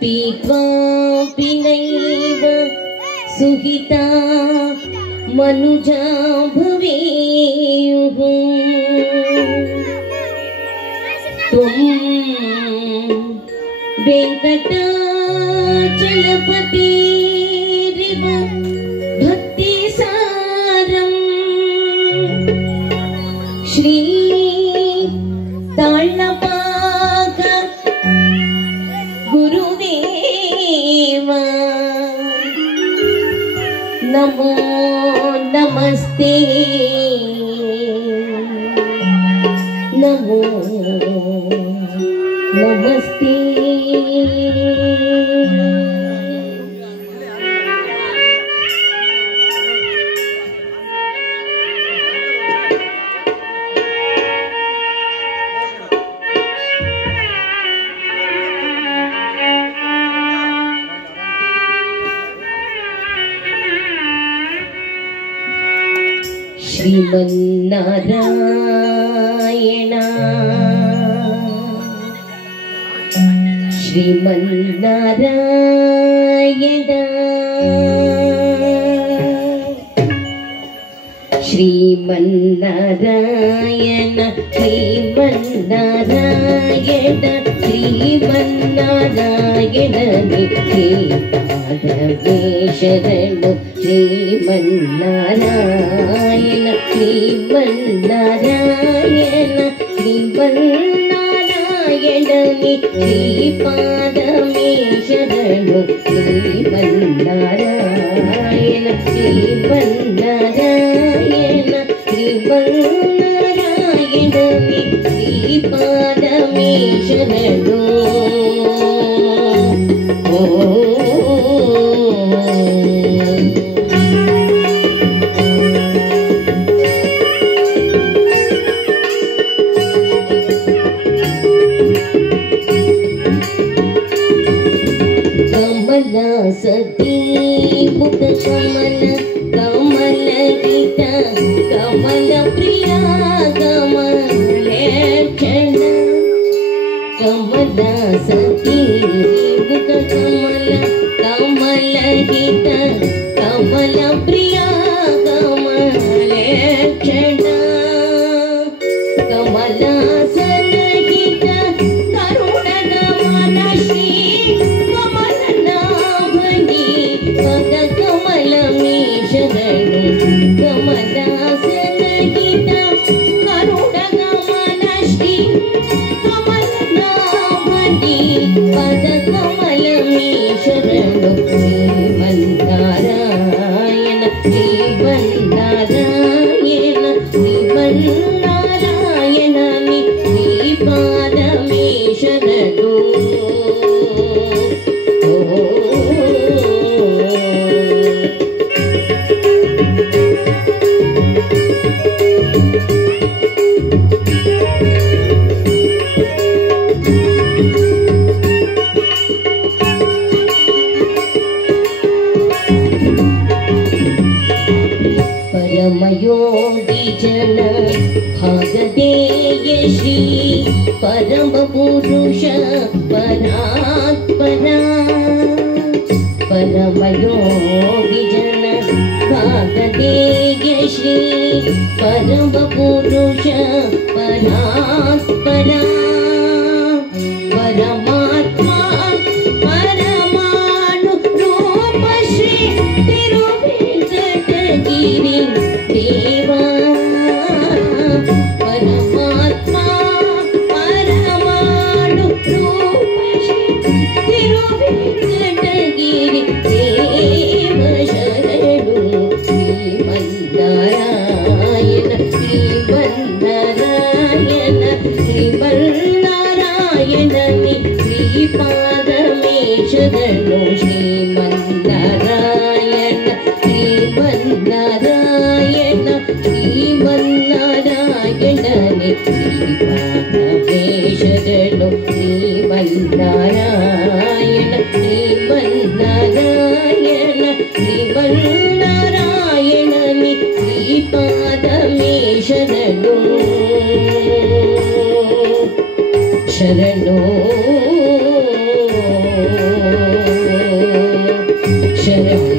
पीत्वापि नैव सुहिता मनुजा भवेयुः त्वं वेङ्कटाचलपतिरिव भक्तिसारम् श्री ताळ्ळपाक गुरुदेव नमो नमस्ते नमो नमस्ते। श्रीमन्नारायण श्रीमन्नारायण श्रीमन्नारायण श्रीमन्नारायण श्रीमन्नारायण पादमे शरणु श्रीमन्नारायण श्रीमन्नारायण श्रीमन्नारायण श्रीपादमे शरणु श्रीमन्नारायण श्रीमन्नारायण श्रीमन्नारायण श्रीपादमे शरणु। सती मुख कमल कमल गीता कमल प्रिया कमल क्षण कमल सती मुख कमल कमल गीता कमल प्रिया कमल क्षण कमल सनहित करुण गमन श्री पद कमल में शरणु कमलासनहित करुण गमन श्री कमल नाभि पद कमल में शरणु श्रीमन्नारायण श्रीमन्नारायण श्रीमन्नारायण श्रीपाद में शरणु। परमयोगी जन भागदेय श्री परम पुरुष परात्परा परमयोगी जन भागदेय श्री परम पुरुष परात्परा परमात्मा परमाणु रूप श्री तिरुवेंकटगिरि देवा परमात्मा परमाणु रूप श्री तिरुवेंकटगिरि देव शरणु श्रीमन्नारायण श्रीमन्नारायण श्रीमन्नारायण श्रीपादमे शरणु श्रीमन्नारायण श्रीमन्नारायण श्रीमन्नारायण श्रीपादमे शरणु श्रीमन्नारायण श्रीमन्नारायण श्रीमन्नारायण श्रीपादमे शरणु। ಶರಣು ಶರಣು